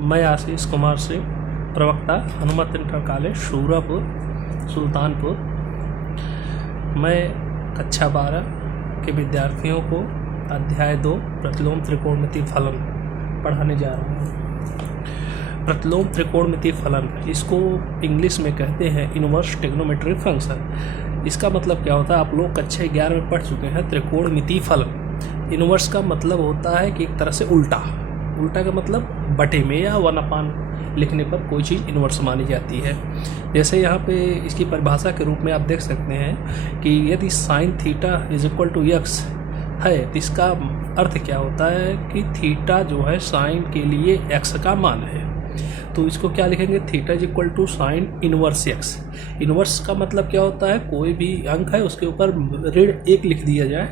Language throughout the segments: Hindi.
मैं आशीष कुमार सिंह, प्रवक्ता हनुमत इंटर कॉलेज शूरापुर सुल्तानपुर। मैं कक्षा 12 के विद्यार्थियों को अध्याय 2 प्रतिलोम त्रिकोणमितीय फलन पढ़ाने जा रहा हूँ। प्रतिलोम त्रिकोणमितीय फलन, इसको इंग्लिश में कहते हैं इनवर्स ट्रिग्नोमेट्रिक फंक्शन। इसका मतलब क्या होता है, आप लोग कक्षा 11 में पढ़ चुके हैं। त्रिकोणमितीय फलन, इनवर्स का मतलब होता है कि एक तरह से उल्टा का मतलब बटे में या 1/, लिखने पर कोई चीज़ इनवर्स मानी जाती है। जैसे यहाँ पे इसकी परिभाषा के रूप में आप देख सकते हैं कि यदि sine theta is equal to x है तो इसका अर्थ क्या होता है कि थीटा जो है साइन के लिए एक्स का मान है। तो इसको क्या लिखेंगे, theta is equal to sine inverse x. Inverse का मतलब क्या होता है, कोई भी अंक है उसके ऊपर ऋण 1 लिख दिया जाए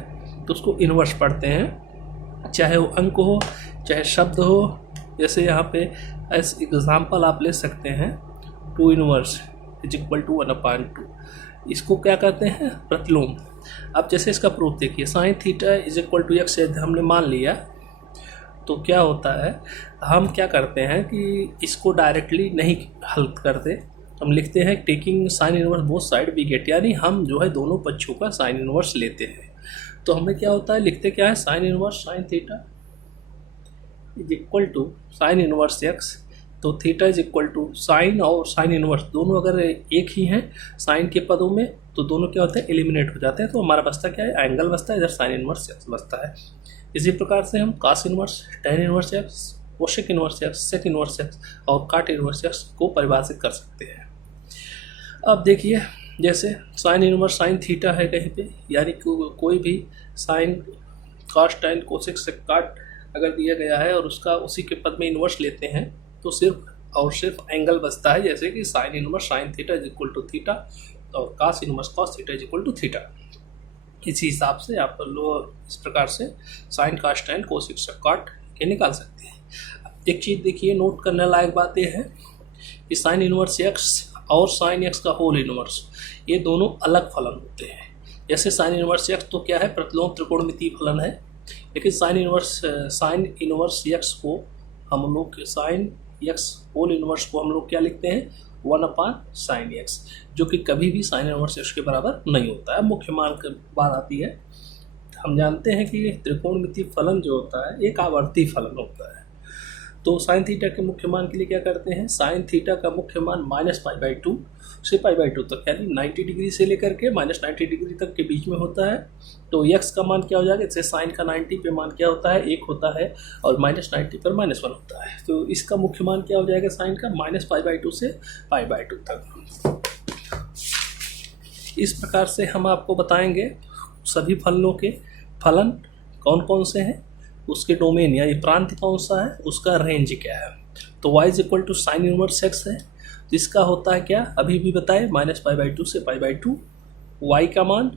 तो उसको इनवर्स पढ़ते हैं, चाहे वो अंक हो चाहे शब्द हो। जैसे यहाँ पे एज एग्जाम्पल आप ले सकते हैं 2 इनवर्स इज इक्वल टू 1/2। इसको क्या कहते हैं, प्रतिलोम। अब जैसे इसका प्रूफ देखिए, sine theta is equal to x हमने मान लिया तो क्या होता है, हम क्या करते हैं कि इसको डायरेक्टली नहीं हल करते, हम लिखते हैं taking sine inverse both side we get, यानी हम जो है दोनों पक्षों का साइन इनवर्स लेते हैं। तो हमें क्या होता है, लिखते क्या है, sine inverse sine theta is equal to sine inverse x. तो theta is equal to sine और साइन इनवर्स दोनों अगर एक ही हैं साइन के पदों में तो दोनों क्या होते हैं, एलिमिनेट हो जाते हैं। तो हमारा बचता क्या है, एंगल बचता है, इधर साइन इनवर्स एक्स बचता है। इसी प्रकार से हम cos inverse, tan inverse x, cosec inverse x, sec inverse x और काट इनवर्स एक्स को परिभाषित कर सकते हैं। अब देखिए, जैसे साइन इनवर्स साइन थीटा है कहीं पे, यानी कोई भी sign cos tan cosec sec काट अगर दिया गया है और उसका उसी के पद में इन्वर्स लेते हैं तो सिर्फ और सिर्फ एंगल बचता है। जैसे कि sine inverse sine theta is equal to theta और cos inverse cos theta is equal to theta. इसी हिसाब से आप लोग इस प्रकार से sine cos tan cosec sec cot के निकाल सकते हैं। एक चीज़ देखिए, नोट करने लायक बात यह है कि साइन इनवर्स एक्स और साइन एक्स का होल इनवर्स ये दोनों अलग फलन होते हैं। जैसे साइन इनवर्स एक्स तो क्या है, प्रतिलोम त्रिकोणमितीय फलन है, लेकिन साइन इनवर्स एक्स को हम लोग साइन एक्स होल इनवर्स को हम लोग क्या लिखते हैं, 1/sin x, जो कि कभी भी साइन इनवर्स एक्स के बराबर नहीं होता है। मुख्य मान की बात आती है, हम जानते हैं कि त्रिकोणमितीय फलन जो होता है एक आवर्ती फलन होता है। तो साइन थीटा के मुख्य मान के लिए क्या करते हैं, साइन थीटा का मुख्य मान -π/2 से π/2 तक, यानी 90 डिग्री से लेकर के -90 डिग्री तक के बीच में होता है। तो x का मान क्या हो जाएगा, जैसे साइन का 90 पे मान क्या होता है, 1 होता है और -90 पर -1 होता है। तो इसका मुख्य मान क्या हो जाएगा साइन का, -π/2 से π/2 तक। इस प्रकार से हम आपको बताएंगे सभी फलनों के फलन कौन कौन से हैं, उसके डोमेन यानी प्रांत कौन सा है, उसका रेंज क्या है। तो y is equal to sine inverse x है, तो इसका होता है क्या, अभी भी बताए, -π/2 से π/2। y का मान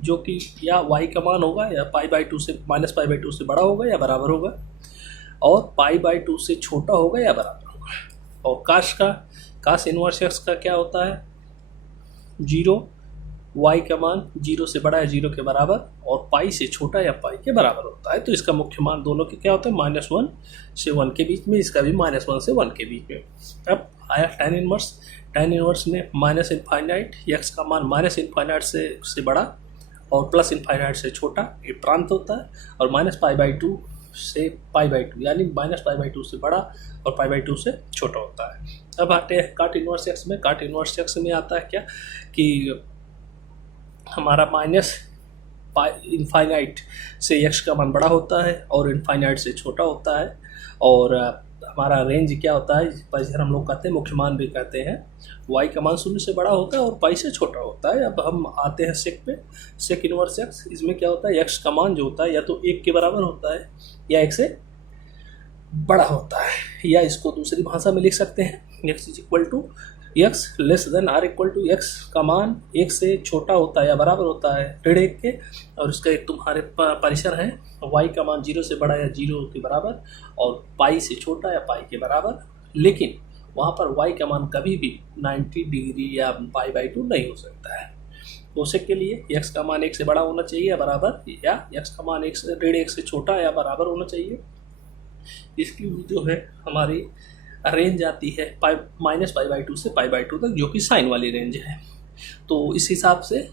जो कि या y का मान होगा या π/2 से -π/2 से बड़ा होगा या बराबर होगा, और π/2 से छोटा होगा या बराबर होगा। और कास इनवर्स एक्स का क्या होता है, 0, y का मान 0 से बड़ा या 0 के बराबर, और पाई से छोटा या पाई के बराबर होता है। तो इसका मुख्य मान दोनों के क्या होता है, -1 से 1 के बीच में, इसका भी -1 से 1 के बीच में। अब आया टेन इनवर्स में -∞, एक्स का मान -∞ से बड़ा और +∞ से छोटा, ये प्रांत होता है। और -π/2 से π/2 यानी -π/2 से बड़ा और π/2 से छोटा होता है। अब आते हैं काट इनवर्स एक्स में। काट इनवर्स एक्स में आता है क्या कि हमारा -∞ से x का मान बड़ा होता है और इनफाइनाइट से छोटा होता है। और हमारा रेंज क्या होता है, इधर हम लोग कहते हैं मुख्य मान भी कहते हैं, y का मान 0 से बड़ा होता है और पाई से छोटा होता है। अब हम आते हैं सेक पे, सेक इनवर्स एक्स। इसमें क्या होता है, x का मान जो होता है या तो 1 के बराबर होता है या 1 से बड़ा होता है, या इसको दूसरी भाषा में लिख सकते हैं, x is equal to x less than or equal to x का मान 1 से छोटा होता है या बराबर होता है ऋण 1 के, और इसका एक तुम्हारे परिसर है, y का मान 0 से बड़ा या 0 के बराबर और पाई से छोटा या पाई के बराबर। लेकिन वहाँ पर y का मान कभी भी 90 डिग्री या π/2 नहीं हो सकता है। कोसेक के लिए x का मान 1 से बड़ा होना चाहिए या बराबर, या x का मान ऋण 1 से छोटा या बराबर होना चाहिए। इसकी जो है हमारी रेंज आती है -π/2 से π/2 तक, जो कि साइन वाली रेंज है। तो इस हिसाब से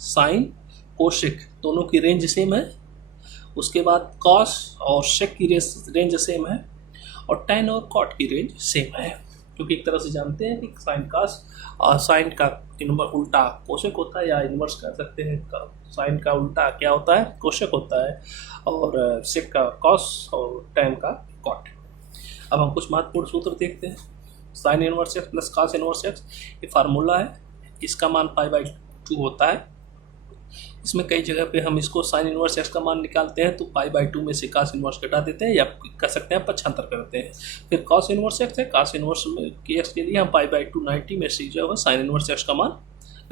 साइन कोसेक दोनों की रेंज सेम है। उसके बाद कॉस और सेक की रेंज सेम है, और टेन और कॉट की रेंज सेम है, क्योंकि एक तरह से जानते हैं कि साइन कास और साइन का उल्टा कोसेक होता है, या इन्वर्स कह सकते हैं। साइन का उल्टा क्या होता है? कोसेक होता है, और सेक का कॉस और टेन का कॉट। अब हम कुछ महत्वपूर्ण सूत्र देखते हैं। Sign inverse x plus cos inverse x, ये फार्मूला है, इसका मान π/2 होता है। इसमें कई जगह पे हम इसको साइन इनवर्स एक्स का मान निकालते हैं तो π/2 में से कॉस इनवर्स घटा देते हैं, या कह सकते हैं पक्षांतर करते हैं। फिर कॉस इनवर्स एक्स है, कॉस इनवर्स एक्स के लिए हम π/2 90 में से जो है साइन इनवर्स एक्स का मान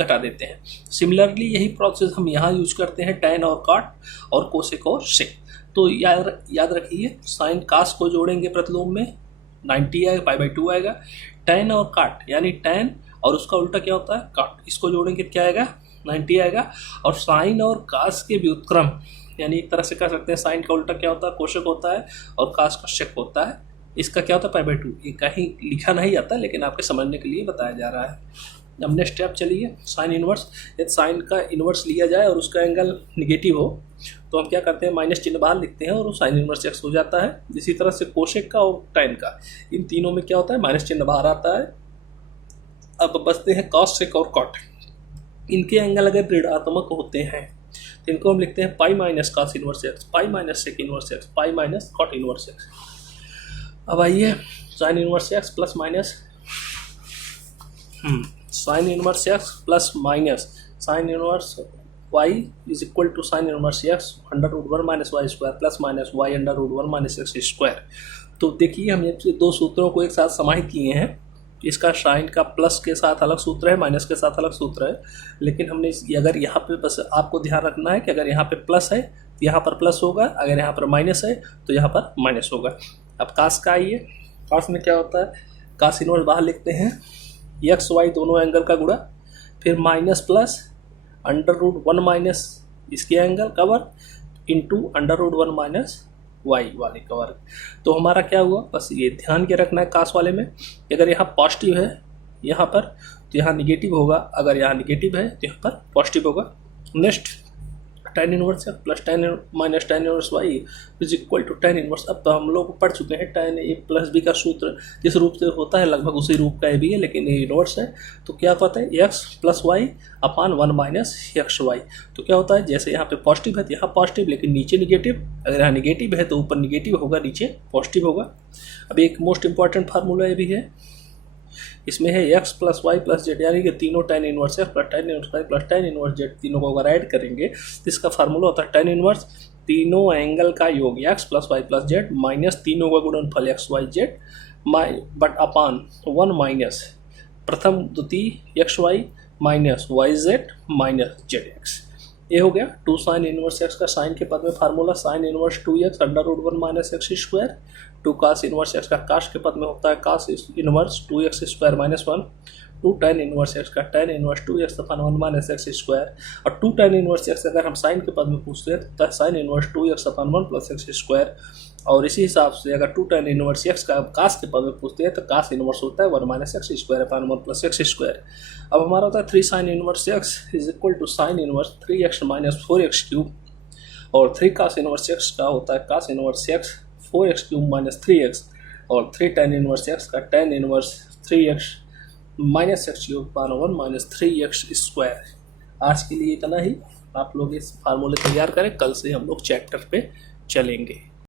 घटा देते हैं। सिमिलरली यही प्रोसेस हम यहाँ यूज करते हैं टेन और कॉट और कोसेक और सेक। तो याद रखिए, साइन कास को जोड़ेंगे प्रतिलोम में 90 आएगा, π/2 आएगा। टेन और काट यानी टेन और उसका उल्टा क्या होता है? काट, इसको जोड़ेंगे क्या आएगा? 90 आएगा। और साइन और कास के व्युत्क्रम यानी एक तरह से कह सकते हैं साइन का उल्टा क्या होता है? कोसेक होता है, और कास का सेक होता है। इसका क्या होता है? π/2। ये कहीं लिखा नहीं आता, लेकिन आपके समझने के लिए बताया जा रहा है। अब नेक्स्ट स्टेप चलिए, साइन इनवर्स। यदि साइन का इनवर्स लिया जाए और उसका एंगल निगेटिव हो तो हम क्या करते हैं? माइनस चिन्ह बाहर लिखते हैं और वो साइन इनवर्स एक्स हो जाता है। इसी तरह से कोसेक का और टेन का, इन तीनों में क्या होता है? माइनस चिन्ह बाहर आता है। अब बचते हैं कॉस, सेक और कॉट। इनके एंगल अगर ऋणात्मक होते हैं तो इनको हम लिखते हैं π - cos inverse x, π - sec inverse x, π - cot inverse x. अब आइए, sine inverse x plus minus sine inverse x plus minus sine inverse y is equal to sine inverse x √1 - y² plus minus y √1 - x²। तो देखिए, हम ये दो सूत्रों को एक साथ समाहित किए हैं। इसका साइन का प्लस के साथ अलग सूत्र है, माइनस के साथ अलग सूत्र है, लेकिन हमने अगर यहाँ पे बस आपको ध्यान रखना है कि अगर यहाँ पे प्लस है तो यहाँ पर प्लस होगा, अगर यहाँ पर माइनस है तो यहाँ पर माइनस होगा। अब कास का आइए, कास में क्या होता है? कास इनवर्स बाहर लिखते हैं, एक्स वाई दोनों एंगल का गुणा, फिर माइनस प्लस √1 माइनस इसके एंगल का वर्ग इंटू √1 माइनस वाई वाले का वर्ग। तो हमारा क्या हुआ? बस ये ध्यान के रखना है कास वाले में, अगर यहाँ पॉजिटिव है यहाँ पर तो यहाँ निगेटिव होगा, अगर यहाँ निगेटिव है तो यहाँ पर पॉजिटिव होगा। Next, tan inverse x plus tan minus tan inverse y is equal to tan inverse. अब तो हम लोग पढ़ चुके हैं tan a प्लस b का सूत्र जिस रूप से होता है लगभग उसी रूप का ये भी है, लेकिन ये इनवर्स है। तो क्या होता है? x प्लस वाई अपान 1 माइनस एक्स वाई। तो क्या होता है? जैसे यहाँ पे पॉजिटिव है तो यहाँ पॉजिटिव, लेकिन नीचे निगेटिव, अगर यहाँ निगेटिव है तो ऊपर निगेटिव होगा, नीचे पॉजिटिव होगा। अब एक मोस्ट इंपॉर्टेंट फार्मूला ये भी है, इसमें है x plus y plus z, यानी कि तीनों tan inverse x plus tan inverse y plus tan inverse z, तीनों को अगर ऐड करेंगे तो इसका फार्मूला होता है tan इनवर्स तीनों एंगल का योग x plus y plus z minus तीनों का गुणनफल x वाई जेड बट अपान 1 माइनस प्रथम द्वितीय x y minus y z minus z x. ये हो गया 2 साइन इनवर्स एक्स का साइन के पद में formula sine inverse 2x √1 minus x²। 2 cos inverse x का काश के पद में होता है cos inverse 2x² minus 1। 2 tan inverse x का tan इनवर्स 2x अपान 1 माइनस x²। और 2 tan इनवर्स एक्स अगर हम साइन के पद में पूछते हैं तो साइन इनवर्स 2x अपान 1 प्लस x²। और इसी हिसाब से अगर 2 tan इनवर्स एक्स का कास के पद में पूछते हैं तो कास इनवर्स होता है 1 माइनस x² अपान 1 प्लस x²। अब हमारा होता है 3 sine inverse x is equal to sine inverse 3x minus 4x³ और 3 कास इनवर्स एक्स का होता है cos inverse x 4x³ minus 3x और 3 tan इनवर्स एक्स का tan inverse 3x minus x³ अपान 1 माइनस 3x²। आज के लिए इतना ही। आप लोग इस फार्मूले तैयार करें, कल से हम लोग चैप्टर पे चलेंगे।